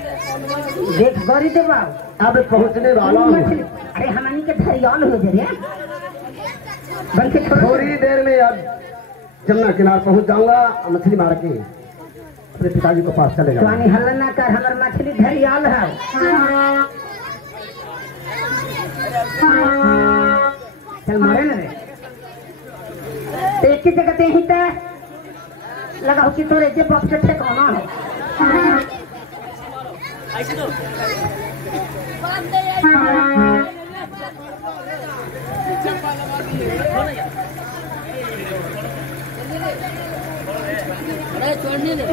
देख गौरी देवा अब पहुंचने वाला हूँ। अरे हमनी के धरियाल हो जरिए बन के थोड़ी देर में अब जमुना किनार पहुंच जाऊंगा। मछली मार के अपने पिताजी को पास चलेगा। पानी हल्ला ना कर, हमार मछली धरियाल है। चल मारे ना रे एक ही जगह ही तो लगा हो कि तोरे जे बॉक्स से कौन है छोड़ने दे।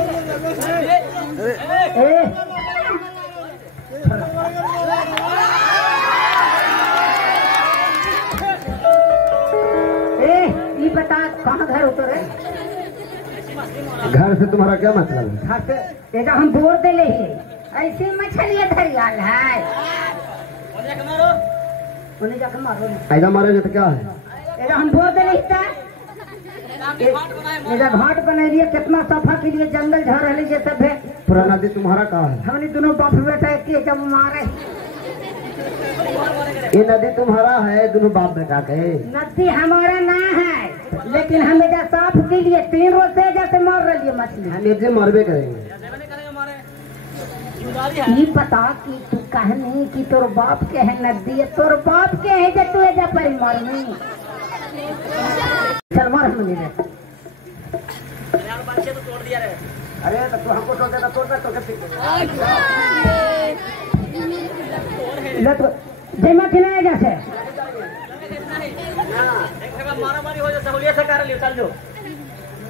ये बता कहाँ घर उतर है? घर से तुम्हारा क्या मतलब है? घर से एजा हम बोर दे ले ही ऐसी मछली धरियाल है। उन्हें जाकर मारो ऐसा मारेंगे तो क्या है? एजा हम बोर दे ले था एजा घाट बना रही है। कितना सफा के लिए जंगल झड़ रही ये सब है। पूरा नदी तुम्हारा कहाँ है? हमने दोनों बाप बेटा एक जब मारे। ये नदी तुम्हारा है? दोनों बाप बेटा के? नदी हमारा ना है, लेकिन हम एजा साफ के लिए 3 रोज से जैसे मार रही है मछली। हम एक दिन मरबे करेंगे। ये बता कि तू कहनी कि तोर बाप के है नदी है, तोर बाप के है जे तू एजा पर मारनी। चल मार हमने रे। अरे तो तू हमको छोड़ देता, तोड़ दे तो कैसे? ले तो जमा किनारे जैसे मारामारी हो जाए सहूलियत से कर लियो। चल जो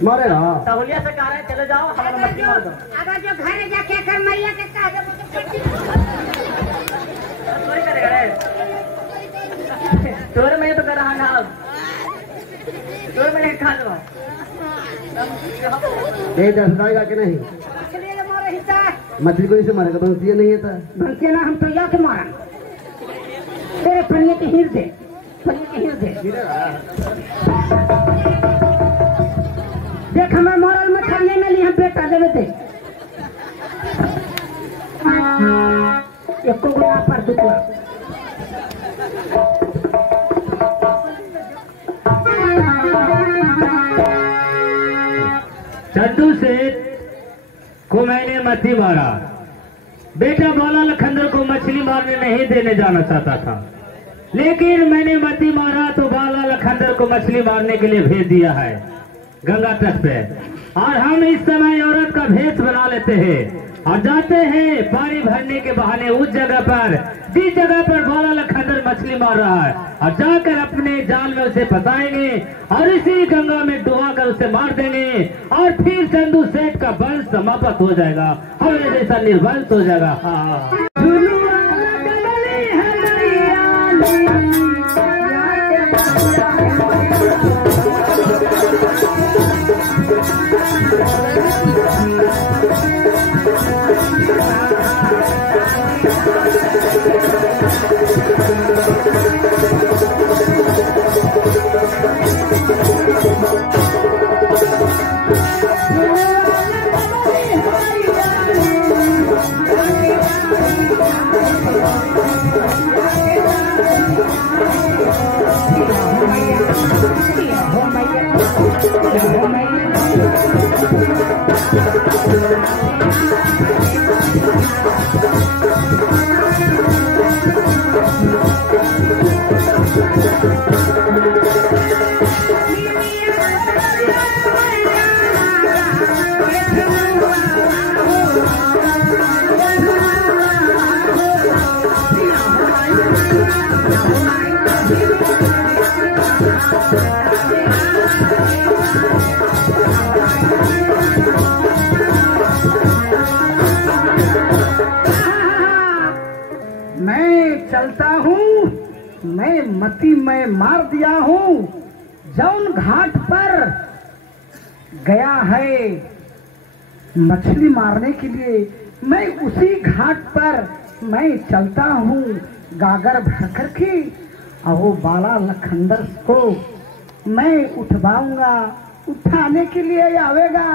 मारे ना सहूलियत से कर चले जाओ। हमारा मछली मार दो। अगर जो घर जाके कर मैया के काहे चोरी करेगा रे? चोर मैं तो कर रहा ना। अब चोर मैंने खा लो। नहीं दस आएगा कि नहीं? मछली को इसे मारेगा? बंसी नहीं है तो बंसी ना हम तो या के मारा तेरे फनिए के हीर दे, फनिए के हीर दे। देख हमें मरल मछली में ली हम बेटा देवे दे एक को गुना पर दुआ। चंदू सेठ को मैंने मछली मारा। बेटा बाला लखंदर को मछली मारने नहीं देने जाना चाहता था, लेकिन मैंने मछली मारा तो बाला लखंदर को मछली मारने के लिए भेज दिया है गंगा तट पे। और हम इस समय औरत का भेष बना लेते हैं और जाते हैं पानी भरने के बहाने उस जगह पर जिस जगह पर बाला लखंदर मछली मार रहा है, और जाकर अपने जाल में उसे फंसाएंगे और इसी गंगा में डुबा कर उसे मार देंगे। और फिर चंदू सेठ का वंश समाप्त हो जाएगा, हमारे जैसा निर्वंश हो जाएगा। हाँ चलता हूँ मैं मार दिया हूँ। जौन घाट पर गया है मछली मारने के लिए, मैं उसी घाट पर मैं चलता हूँ गागर भर करके, और वो बाला लखंदर को मैं उठवाऊंगा। उठाने के लिए आवेगा,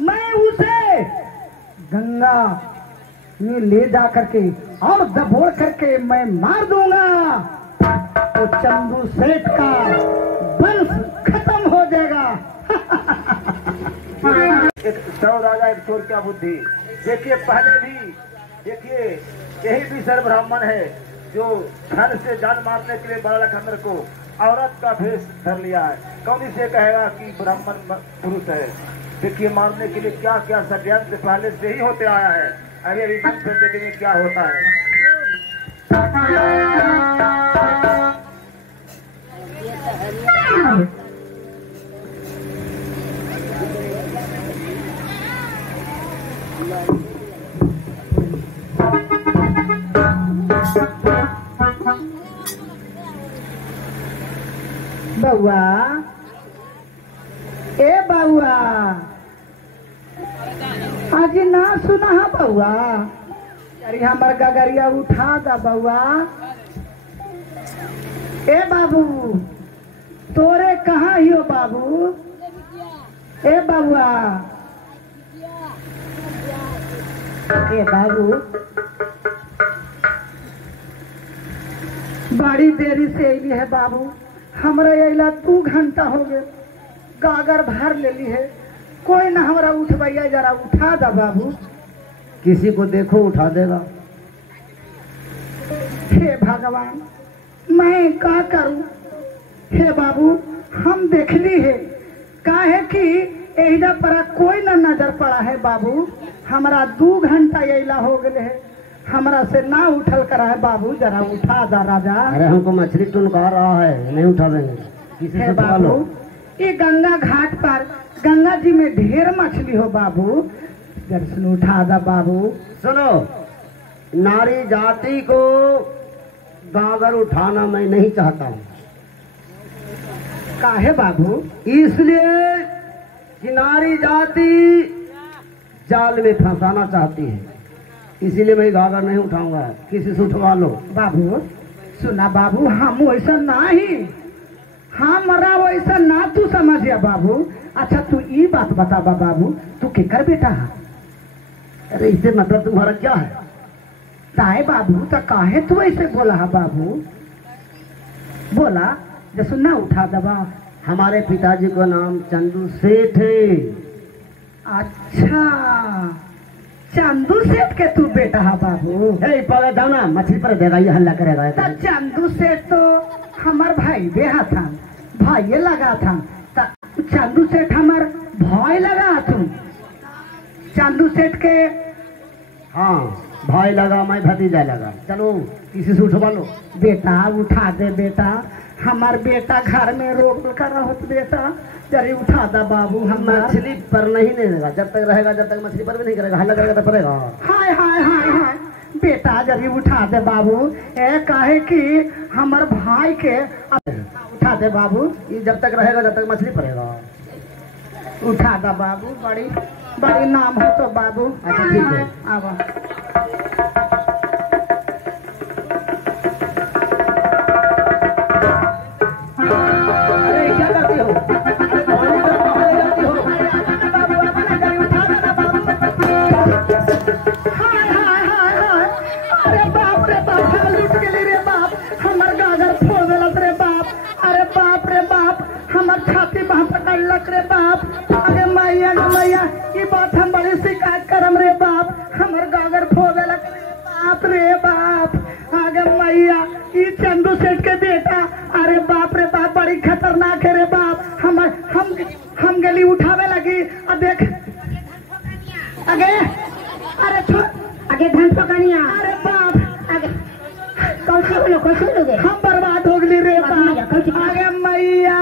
मैं उसे गंगा ये ले जा करके और दबोच करके मैं मार दूंगा तो चंदू सेठ का वंश खत्म हो जाएगा। एक सौ राजा एक चोर क्या बुद्धि। देखिए पहले भी देखिए यही भी सर ब्राह्मण है जो धन से जान मारने के लिए बड़ा लखनदर को औरत का भेष धर लिया है। कौन इसे कहेगा कि ब्राह्मण पुरुष है। देखिए मारने के लिए क्या क्या षड्यंत्र पहले से ही होते आया है। आगे भी फिर देखेंगे क्या होता है। बउआ ए बउआ आज ना सुना है बउआ। अरे हमार गगरिया उठा दा बउआ। ए बाबू तोरे कहाँ हियो बाबू। ए बउआ ए बाबू बड़ी देरी से अली है बाबू। हमरा अला 2 घंटा हो गए। गागर भर ले ली है। कोई ना हमरा उठवैया जरा उठा दा बाबू। किसी को देखो उठा देगा। हे भगवान मैं का करूं। हे बाबू हम देखली है काहे कि एहिजा पर कोई ना नजर पड़ा है बाबू। हमरा 2 घंटा अला हो गए है। हमरा से ना उठल करा है बाबू। जरा उठा दा राजा। अरे हमको मछली टुनका रहा है, नहीं उठा देंगे। किसी से उठा लो। ये गंगा घाट पर गंगा जी में ढेर मछली हो बाबू। दर्शन उठा दा बाबू। सुनो, नारी जाति को गागर उठाना मैं नहीं चाहता हूँ। काहे बाबू। इसलिए कि नारी जाति जाल में फंसाना चाहती है, इसीलिए मैं गागर नहीं उठाऊंगा। किसी से उठवा लो। बाबू सुना बाबू हम वैसा ना ही हमारा वैसा ना तू समझिया बाबू। अच्छा तू ये बात बता बाबू तू केकर बेटा है। अरे इससे मतलब तुम्हारा क्या है। ताए बाबू तो काहे तू ऐसे बोला है बाबू। बोला जैसे ना उठा दबा। हमारे पिताजी का नाम चंदू सेठ है। अच्छा चंदू सेठ के तू बेटा है बाबू। पगा जाओ ना, मछली पर देगा ये हल्ला करेगा। तो चंदू सेठ तो हमार भाई बेहा था, भाई लगा था। चंदू सेठ हमार भाई लगा तू। चंदू सेठ के हाँ भाई लगा, मैं भतीजा लगा। चलो किसी से उठवा लो। बेटा उठा दे बेटा। हमार बेटा घर में रोक कर रहो बेटा। जरी उठा दा बाबू। हम मछली पर नहीं देगा जब तक रहेगा, जब तक मछली पर भी नहीं करेगा। हल्ला करेगा तो पड़ेगा। हाय हाय हाय हाय बेटा जरी उठा दे बाबू। ए काहे कि हमार भाई के उठा दे बाबू। ये जब तक रहेगा जब तक मछली पड़ेगा। उठा दा बाबू। बड़ी बड़ी नाम है तो बाबू। अच्छा ठीक है। आवा क्या करती हो। रे बाप। अरे मैया न मैया ये बात हम बड़ी शिकायत करम रे बाप। हमर गागर फोड़े लग रे बाप रे बाप। आगे मैया ये चंदू सेठ के बेटा। अरे बाप रे बाप बड़ी खतरनाक है रे बाप। हम गली उठावे लगी। अब देख आगे। अरे आगे धन पकड़िया। अरे बाप आगे कौन लोगे हम बर्बाद हो गई रे बाप। आगे मैया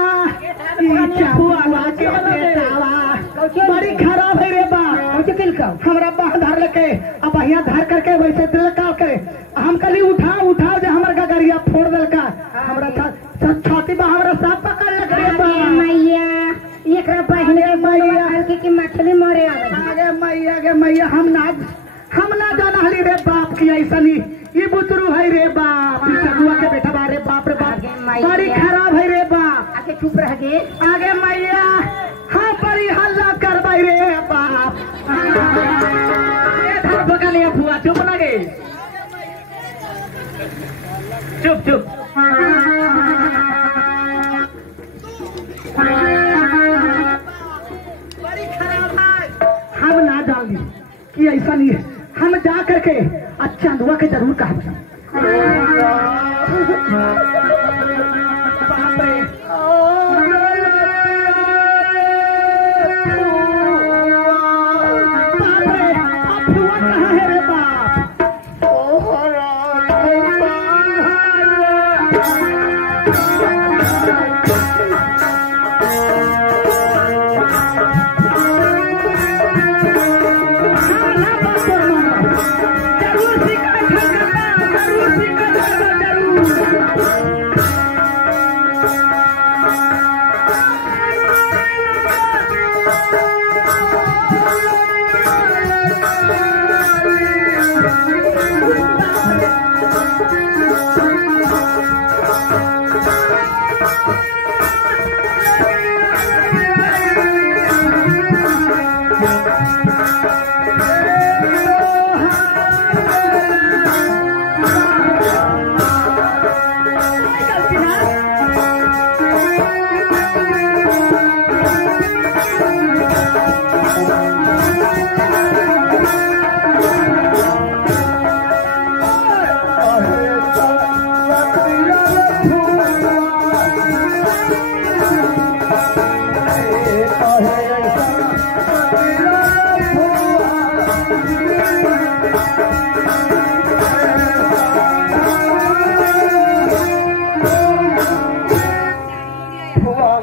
बड़ी खराब है रे बाप। हमरा बाह धर लेके अब बढ़िया धर करके वैसे दिल का करे। हम कली उठाओ जो हमार गगरिया फोड़ दिल का। हमरा छाती बा हमरा सांप पकड़ लग रे बाप। मैया एक बहने मैया की मछली मरे। आगे मैया हम ना जाना हली रे बाप की ऐसा नहीं। ये बुतरू है रे बाप। चंदुआ के बेटा बा रे बाप रे बाप। बड़ी खराब है रे बाप। आगे चुप रह गे। आगे मैया हाँ बड़ी हल्ला करवाई रे बाप। धर पकड़ लिया फुआ चुप लगे चुप चुप बड़ी खराब है। हम ना जानी कि ऐसा नहीं है। हम जा करके अच्छा दुआ के जरूर कहा बाप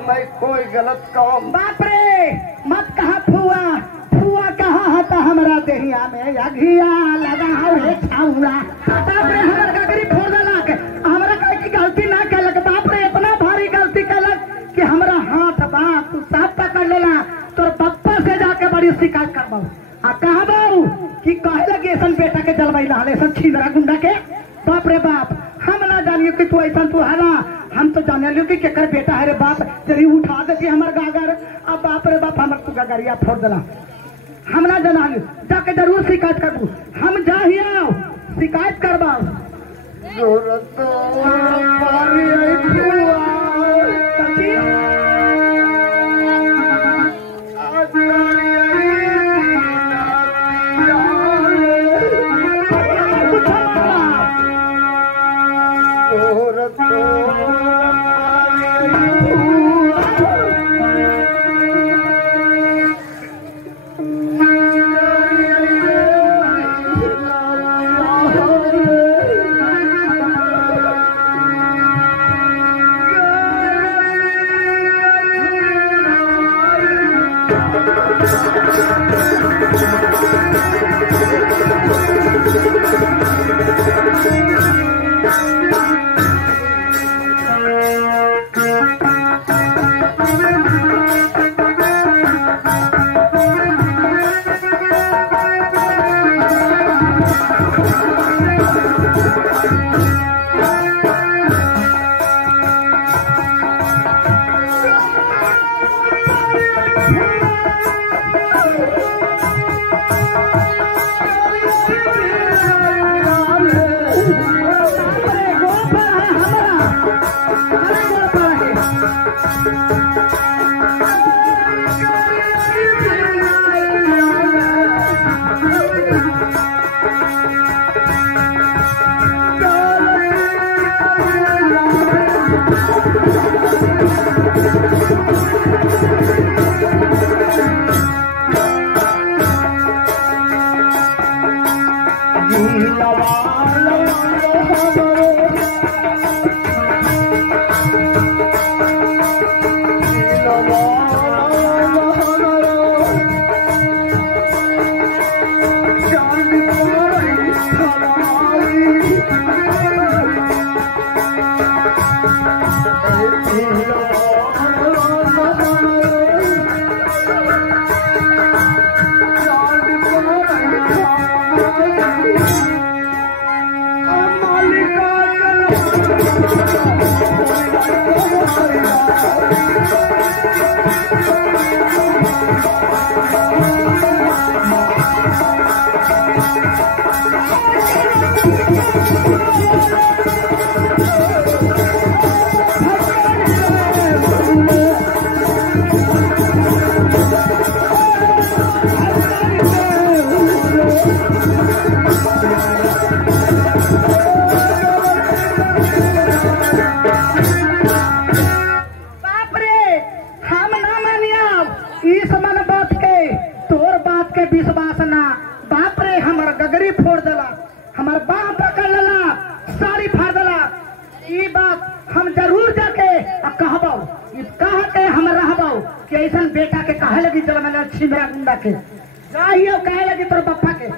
रे कोई गलत काम बाप रे मत कहा फुआ फुआ कहा हता हमरा देहिया में या घिया लगा है छाउला बाप रे हमर गगरी फोड़ देलक हमरा कहे की गलती ना कैलक बाप रे इतना भारी गलती कैलक कि हमरा हाथ बाप तू साफ पकड़ लेला तोर पप्पा से जाके बड़ी शिकायत करबो आ कहबो कि कहे लगे ऐसन बेटा के जलवाई ला ऐसन छिंदरा गुंडा के बाप रे बाप हम ना जानियो कि तू ऐसा तू है ना हम तो जाने लियो कि केकर बेटा है रे बाप तेरी उठा देती हमर गागर अब बाप रे बाप हमर तू गगरिया फोड़ देला हम ना जाना लियो जाके जरूर शिकायत करबू हम जा ही आओ शिकायत करबा हमार बाप पकड़ लेला, साड़ी फाड़ देला। ये बात हम जरूर जाके कहबो, कह के हम रहबो कि ऐसा बेटा के कहे लगी चल मैंने छिमरा गुंडा के जाइयो कहे लगी तोर पप्पा के।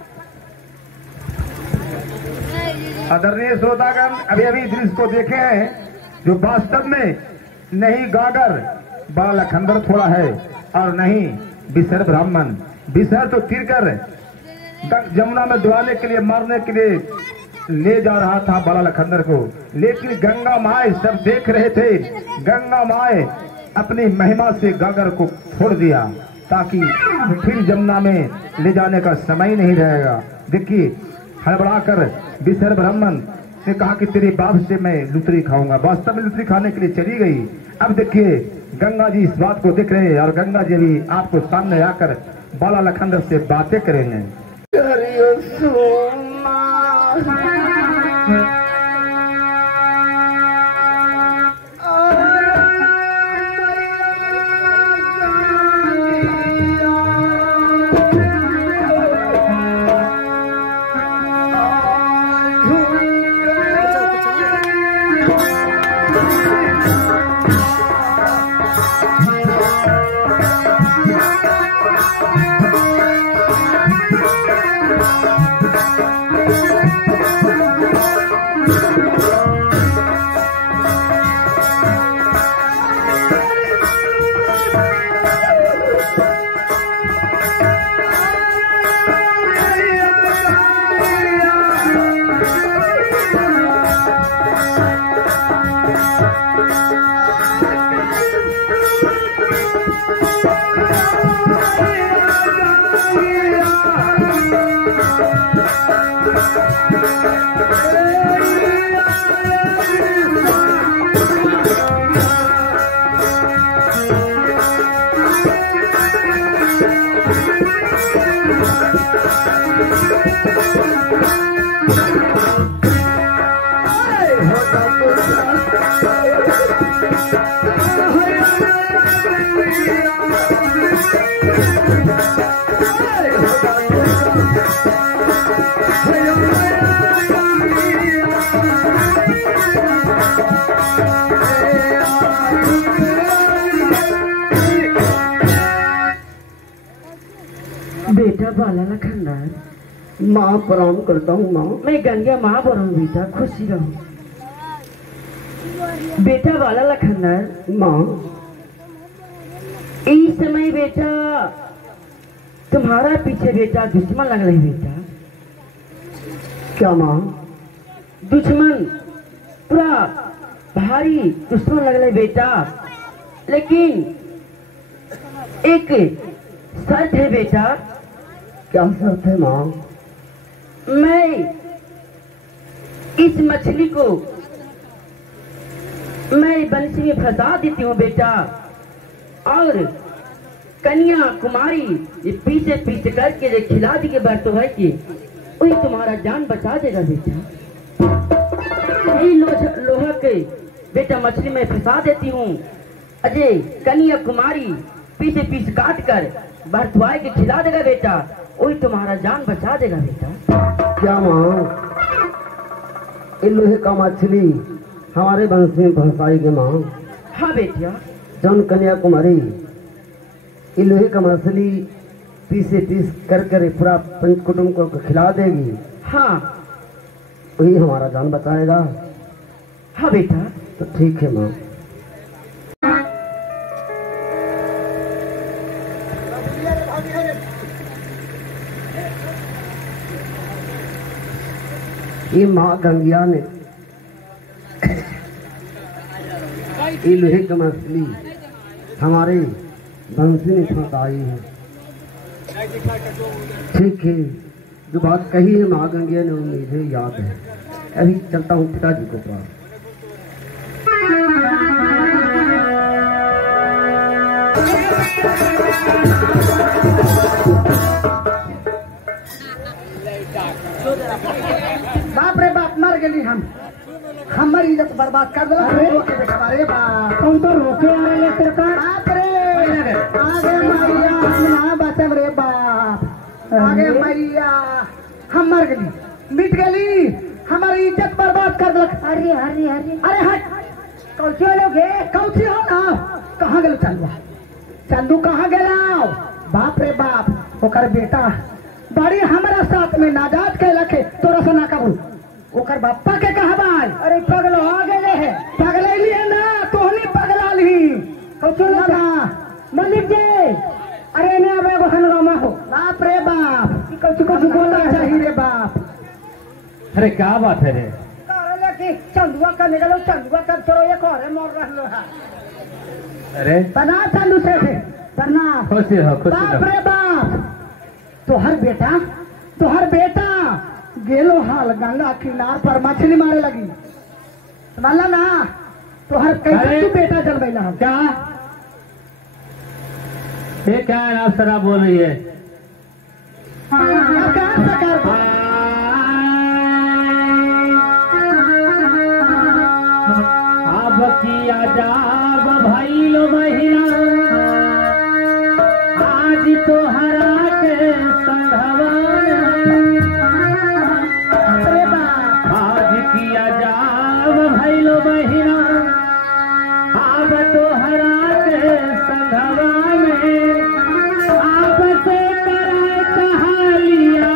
आदरणीय श्रोतागण, अभी अभी दृश्य को देखे हैं जो वास्तव में नहीं गागर बड़ा लखंदर थोड़ा है और नहीं बिसर ब्राह्मण। बिसर तो तिरकर जमुना में दुआने के लिए मारने के लिए ले जा रहा था बड़ा लखंदर को, लेकिन गंगा माए सब देख रहे थे। गंगा माए अपनी महिमा से गागर को छोड़ दिया ताकि फिर जमुना में ले जाने का समय नहीं रहेगा। देखिए हड़बड़ाकर बिसर ब्राह्मण ने कहा कि तेरे बाप से मैं लुतरी खाऊंगा। वास्तव में लुतरी खाने के लिए चली गई। अब देखिए गंगा जी इस बात को देख रहे हैं और गंगा जी भी आपको सामने आकर बाला लखंदर से बातें करेंगे। बेटा बाला लखंदर, माँ प्रणाम करता हूँ माँ। मैं गंगा माँ बोल रहा हूँ बेटा, खुशी रहो। बेटा बाला लखंदर, माँ इस समय बेटा तुम्हारा पीछे बेटा दुश्मन लग रहे बेटा। क्या माँ? दुश्मन पूरा भारी दुश्मन लग रहे बेटा, लेकिन एक शर्त है बेटा। क्या शर्त है माँ? मैं इस मछली को मैं बंसी में फंसा देती हूँ बेटा, और कन्या कुमारी ये पीछे पीछे करके जो खिला दी के बात तो है कि वही तुम्हारा जान बचा देगा बेटा। यही लोहा के बेटा मछली में फंसा देती हूँ। अजय कन्या कुमारी पीछे पीछे काट कर भरतुआई के खिला देगा बेटा, वही तुम्हारा जान बचा देगा बेटा। क्या माँ? इन लोहे का मछली हमारे वंश में फंसाई गई माँ? हाँ बेटिया। जौन कन्या कुमारी इन लोहे का मछली पीसे पीस कर कर पूरा पंच कुटुंब को खिला देगी। हाँ वही हमारा जान बचाएगा। हाँ बेटा। तो ठीक है माँ। ये माँ गंगिया ने ये लोहे की मछली हमारे बंसी में फंसाई है। ठीक है, जो बात कही है माँ गंगिया ने वो मुझे याद है। अभी चलता हूँ पिताजी को पास। बाप रे बाप, मर गई हम, हमारी इज्जत बर्बाद कर दिला। अरे बाप, तुम तो रोके आ रहे तेरे का। बाप रे आगे मैया हम ना बचब रे बाप। आगे मैया हम मर गई, मिट गई। हमारी इज्जत बर्बाद कर दिलक। अरे अरे अरे अरे हट, कौची लोग है? कौची हो ना? कहाँ गेल चंदू? चंदू कहाँ गेला? बाप रे बाप, ओकर बेटा बड़ी हमारा साथ में नाजात के लखे तोरा से ना कबू। ओकर बापा के कहा बाय? अरे पगलो आ गए है। पगलैली है ना, तोहनी पगलाली। कौची लोग ना मलिक जी, अरे ने अब एगो हंगामा हो। बाप रे बाप, कौची कौची बोलना बोला चाहिए रे बाप। अरे क्या बात है रे? कहले कि चंदुआ का निकलो, चंदुआ का चलो ये कोरे मोर रहलो है। अरे बना चंदू से प्रणाम। खुशी हो, खुशी बाप हो। रे बाप, तोहर बेटा गेलो हाल गंगा किनार पर मछली मारे लगी, समझला ना? तोहर कैसे अरे! तू बेटा जलबैला हम? क्या ये क्या है? आप शराब बोल रही है? अब कहाँ से कर? अब किया जाब भाई लो महीना, आज तो हरा के संघवा, अरे बाप, आज किया जाब भाई लो महीना, अब तो हरा के संघवा में, आप से कराए कहालिया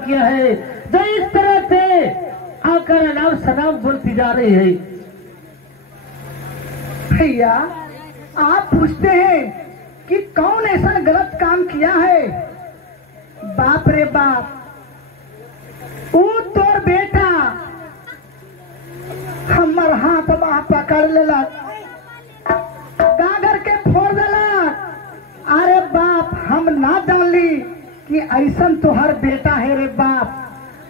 किया है जो इस तरह से आकर नाम सनाम बोलती जा रही है। भैया आप पूछते हैं कि कौन ऐसा गलत काम किया है? बाप रे बाप, वो तोर बेटा हमर हाथ बाह पकड़ लेलक, गागर के फोड़ देलक। अरे बाप, हम ना जानली कि ऐसन तोहर बेटा है रे बाप।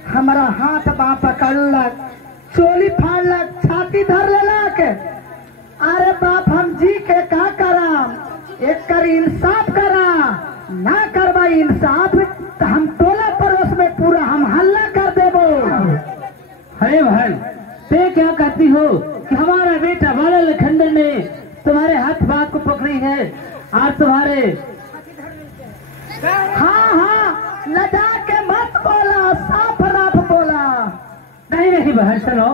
हमारा हाथ बाह पकड़लक, चोली फाड़लक, छाती धर लेलक। अरे बाप, हम जी के का कराम? एक कर इंसाफ करा, ना करवा इंसाफ तो हम टोला पड़ोस में पूरा हम हल्ला कर देबो। अरे भाई, ते क्या कहती हो कि हमारा बेटा बाला लखंडर ने तुम्हारे हाथ बात को पकड़ी है और तुम्हारे? हाँ हाँ, लजा के मत बोला, साफ राफ बोला। नहीं नहीं बहन, सुनो।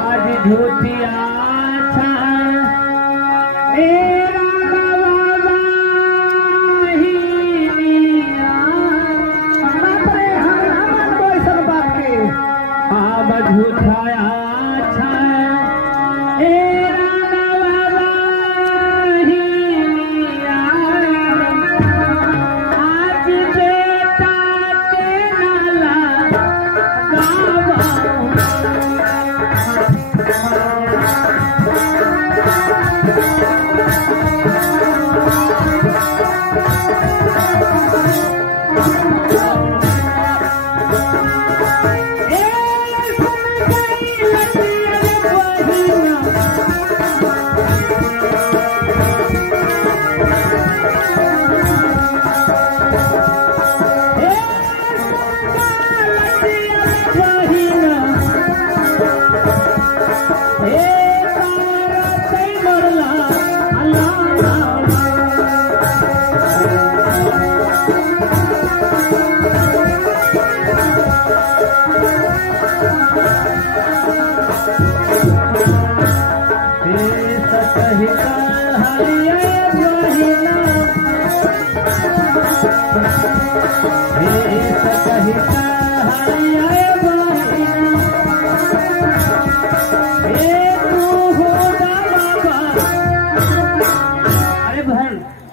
आज झूठिया आज बेटा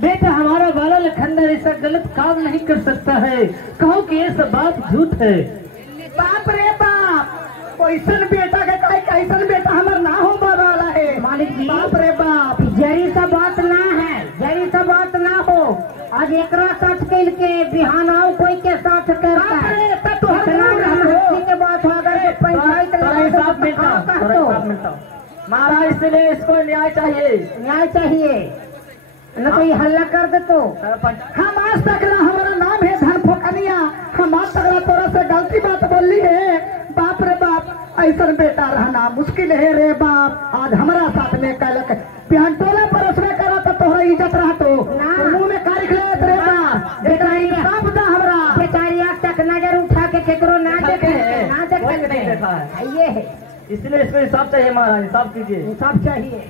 बेटा हमारा बाला लखंदर ऐसा गलत काम नहीं कर सकता है। कहो कि ये सब बात झूठ है। बाप रे बाप, कैसन बेटा के काहे कैसन बेटा हमर ना हो वाला है मालिक जी बाप रे बाप। जरी सा बात ना है, जरी सा बात ना हो। आज एकरा साथ कैल के बिहानाओ कोई के साथ करता है। के बात हो अगर महाराज इसलिए इसको न्याय चाहिए, न्याय चाहिए न कोई हल्ला कर दे तो। हम आज तक ना हमारा नाम है धन फोकनिया, हम आज तक ना तोरा से गलती बात बोली है। बाप रे बाप, ऐसा बेटा रहना मुश्किल है रे बाप। आज हमारा साथ में कलक बिहान टोला पर उसने करा तो तोहरा इज्जत रहा तो मुंह में कारिख लेत रे बाप। बेचारी सब दा हमरा बेचारी आज तक नजर उठा के केकरो ना देखे, ना देखे। देखा है ये है, इसलिए इसको हिसाब चाहिए महाराज, हिसाब कीजिए। सब चाहिए।